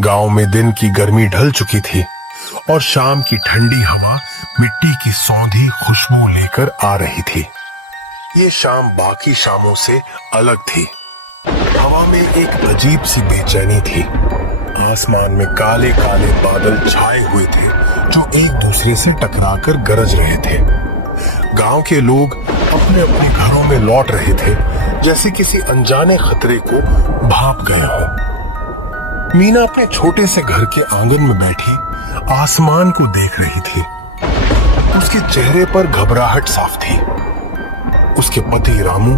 गांव में दिन की गर्मी ढल चुकी थी और शाम की ठंडी हवा मिट्टी की सौंधी खुशबू लेकर आ रही थी। ये शाम बाकी शामों से अलग थी। हवा में एक अजीब सी बेचैनी थी। आसमान में काले काले बादल छाए हुए थे जो एक दूसरे से टकराकर गरज रहे थे। गांव के लोग अपने अपने घरों में लौट रहे थे, जैसे किसी अनजाने खतरे को भाप गए हो। मीना अपने छोटे से घर के आंगन में बैठी आसमान को देख रही थी। उसके चेहरे पर घबराहट साफ थी। उसके पति रामू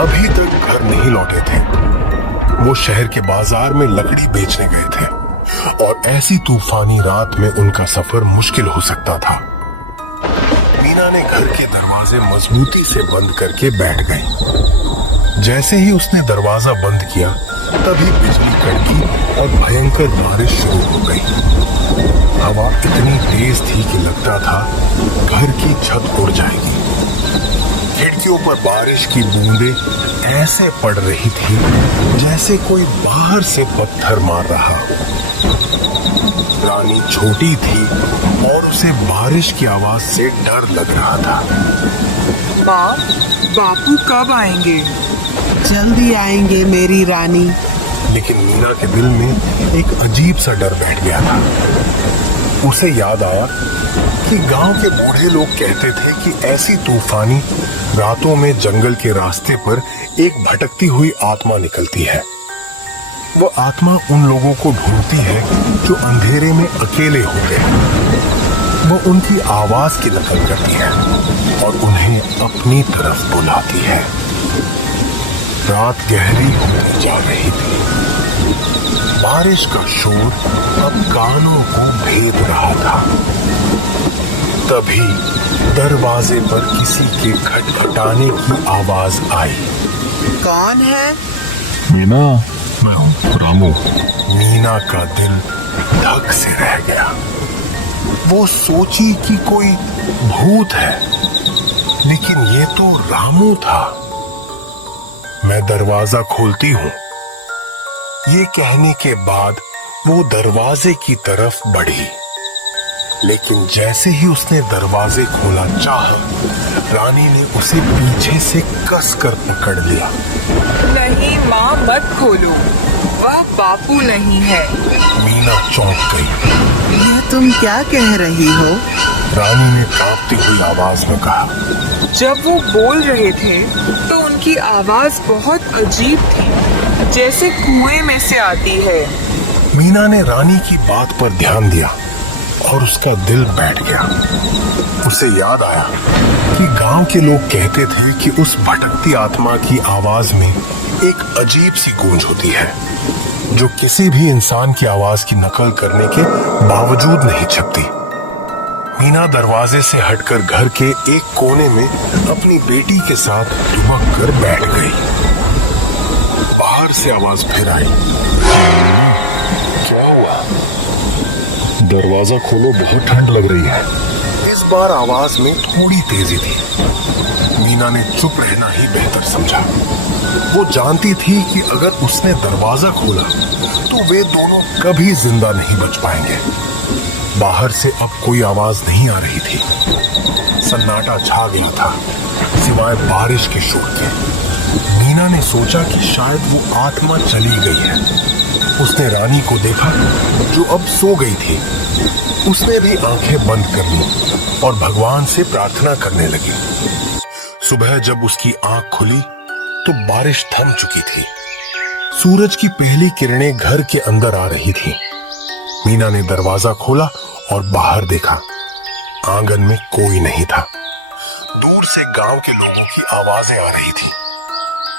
अभी तक घर नहीं लौटे थे। वो शहर के बाजार में लकड़ी बेचने गए थे और ऐसी तूफानी रात में उनका सफर मुश्किल हो सकता था। मीना ने घर के दरवाजे मजबूती से बंद करके बैठ गई। जैसे ही उसने दरवाजा बंद किया, तभी बिजली कड़की और भयंकर बारिश शुरू हो गई। हवा इतनी तेज थी कि लगता था घर की छत उड़ जाएगी। खिड़कियों पर बारिश की बूंदें ऐसे पड़ रही थी जैसे कोई बाहर से पत्थर मार रहा हो। रानी छोटी थी और उसे बारिश की आवाज से डर लग रहा था। माँ, बापू कब आएंगे? जल्दी आएंगे मेरी रानी। लेकिन मीना के दिल में एक अजीब सा डर बैठ गया था। उसे याद आया कि गांव के बूढ़े लोग कहते थे कि ऐसी तूफानी रातों में जंगल के रास्ते पर एक भटकती हुई आत्मा निकलती है। वो आत्मा उन लोगों को ढूंढती है जो अंधेरे में अकेले होते हैं। वो उनकी आवाज की नकल करती है और उन्हें अपनी तरफ बुलाती है। रात गहरी होती जा रही थी। बारिश का शोर अब कानों को भेद रहा था। तभी दरवाजे पर किसी के खटखटाने की आवाज आई। कौन है? मीना, मैं हूँ रामू। मीना का दिल धक से रह गया। वो सोची कि कोई भूत है, लेकिन ये तो रामू था। मैं दरवाजा खोलती हूँ। ये कहने के बाद वो दरवाजे की तरफ बढ़ी, लेकिन जैसे ही उसने दरवाजे खोला चाहा, रानी ने उसे पीछे से कसकर पकड़ लिया। नहीं माँ, मत खोलो, वह बापू नहीं है। मीना चौंक गई। यह तुम क्या कह रही हो? रानी ने कांपती हुई आवाज में कहा। जब वो बोल रहे थे तो उनकी आवाज बहुत अजीब थी, जैसे कुएं में से आती है। मीना ने रानी की बात पर ध्यान दिया और उसका दिल बैठ गया। उसे याद आया कि गांव के लोग कहते थे कि उस भटकती आत्मा की आवाज में एक अजीब सी गूंज होती है जो किसी भी इंसान की आवाज की नकल करने के बावजूद नहीं छिपती। मीना दरवाजे से हटकर घर के एक कोने में अपनी बेटी के साथ दुबक कर बैठ गई। बाहर से आवाज फिर आई। क्या हुआ? दरवाजा खोलो, बहुत ठंड लग रही है। इस बार आवाज में थोड़ी तेजी थी। मीना ने चुप रहना ही बेहतर समझा। वो जानती थी कि अगर उसने दरवाजा खोला तो वे दोनों कभी जिंदा नहीं बच पाएंगे। बाहर से अब कोई आवाज नहीं आ रही थी। सन्नाटा छा गया था, सिवाय बारिश के शोर के। मीना ने सोचा कि शायद वो आत्मा चली गई है। उसने रानी को देखा जो अब सो गई थी। उसने भी आंखें बंद कर ली और भगवान से प्रार्थना करने लगी। सुबह जब उसकी आंख खुली तो बारिश थम चुकी थी। सूरज की पहली किरणें घर के अंदर आ रही थी। मीना ने दरवाजा खोला और बाहर देखा। आंगन में कोई नहीं था। दूर से गांव के लोगों की आवाजें आ रही थी।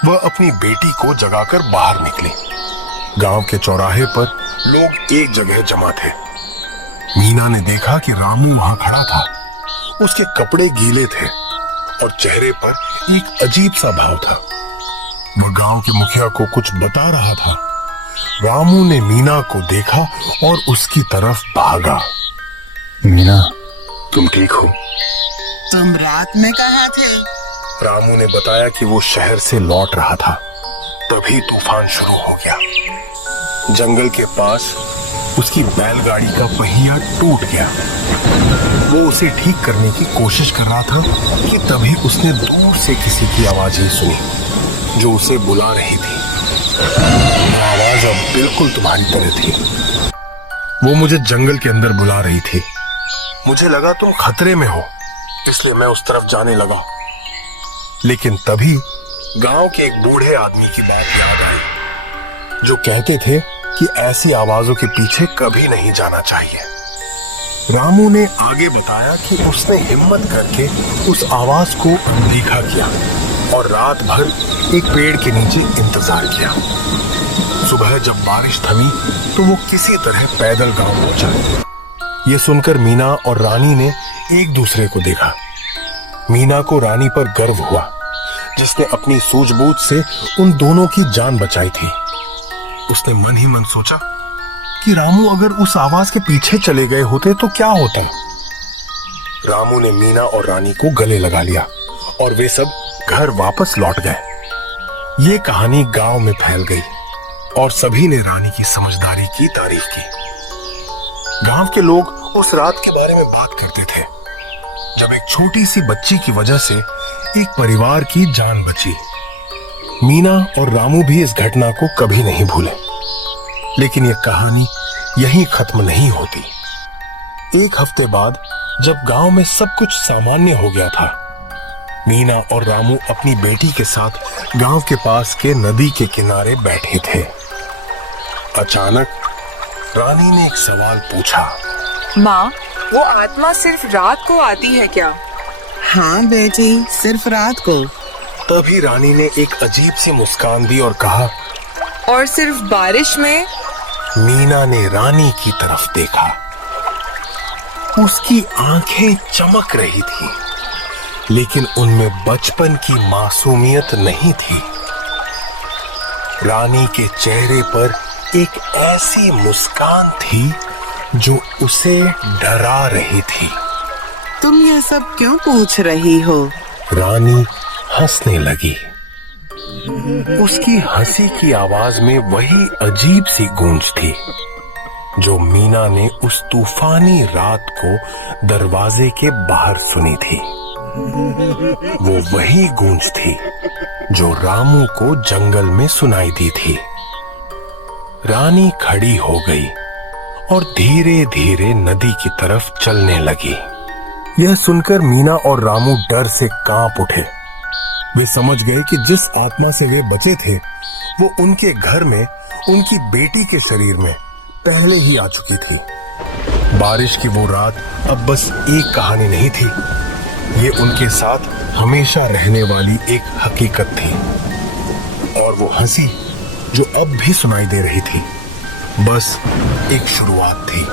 वह अपनी बेटी को जगाकर बाहर निकली। गांव के चौराहे पर लोग एक जगह जमा थे। मीना ने देखा कि रामू वहां खड़ा था। उसके कपड़े गीले थे और चेहरे पर एक अजीब सा भाव था। वह गांव के मुखिया को कुछ बता रहा था। रामू ने मीना को देखा और उसकी तरफ भागा। मीना, तुम ठीक हो? तुम रात में कहाँ थे? रामू ने बताया कि वो शहर से लौट रहा था। तभी तूफान शुरू हो गया। जंगल के पास उसकी बैलगाड़ी का पहिया टूट गया। वो उसे ठीक करने की कोशिश कर रहा था कि तभी उसने दूर से किसी की आवाज़ें सुनी जो उसे बुला रही थी। वो आवाज अब बिल्कुल तुम्हारी तरह थी। वो मुझे जंगल के अंदर बुला रही थी। मुझे लगा तुम खतरे में हो, इसलिए मैं उस तरफ जाने लगा। लेकिन तभी गांव के एक बूढ़े आदमी की बात याद आई जो कहते थे कि ऐसी आवाजों के पीछे कभी नहीं जाना चाहिए। रामू ने आगे बताया कि उसने हिम्मत करके उस आवाज को अनदेखा किया और रात भर एक पेड़ के नीचे इंतजार किया। सुबह जब बारिश थमी तो वो किसी तरह पैदल गांव पहुंचा। ये सुनकर मीना और रानी ने एक दूसरे को देखा। मीना को रानी पर गर्व हुआ जिसने अपनी सूझबूझ से उन दोनों की जान बचाई थी। उसने मन ही मन सोचा कि रामू अगर उस आवाज के पीछे चले गए होते तो क्या होता। रामू ने मीना और रानी को गले लगा लिया और वे सब घर वापस लौट गए। ये कहानी गांव में फैल गई और सभी ने रानी की समझदारी की तारीफ की। गांव के लोग उस रात के बारे में बात करते थे जब एक छोटी सी बच्ची की वजह से एक परिवार की जान बची। मीना और रामू भी इस घटना को कभी नहीं भूले। लेकिन यह कहानी यहीं खत्म नहीं होती। एक हफ्ते बाद जब गांव में सब कुछ सामान्य हो गया था, मीना और रामू अपनी बेटी के साथ गांव के पास के नदी के किनारे बैठे थे। अचानक रानी ने एक सवाल पूछा। माँ, वो आत्मा सिर्फ रात को आती है क्या? हाँ बेटी, सिर्फ रात को। तभी रानी ने एक अजीब सी मुस्कान दी और कहा, और सिर्फ बारिश में? मीना ने रानी की तरफ देखा। उसकी आंखें चमक रही थी, लेकिन उनमें बचपन की मासूमियत नहीं थी। रानी के चेहरे पर एक ऐसी मुस्कान थी जो उसे डरा रही थी। तुम यह सब क्यों पूछ रही हो? रानी हंसने लगी। उसकी हंसी की आवाज में वही अजीब सी गूंज थी जो मीना ने उस तूफानी रात को दरवाजे के बाहर सुनी थी। वो वही गूंज थी जो रामू को जंगल में सुनाई दी थी। रानी खड़ी हो गई और धीरे धीरे नदी की तरफ चलने लगी। यह सुनकर मीना और रामू डर से कांप उठे। वे समझ गए कि जिस आत्मा से वे बचे थे वो उनके घर में उनकी बेटी के शरीर में पहले ही आ चुकी थी। बारिश की वो रात अब बस एक कहानी नहीं थी, ये उनके साथ हमेशा रहने वाली एक हकीकत थी। और वो हंसी जो अब भी सुनाई दे रही थी बस एक शुरुआत थी।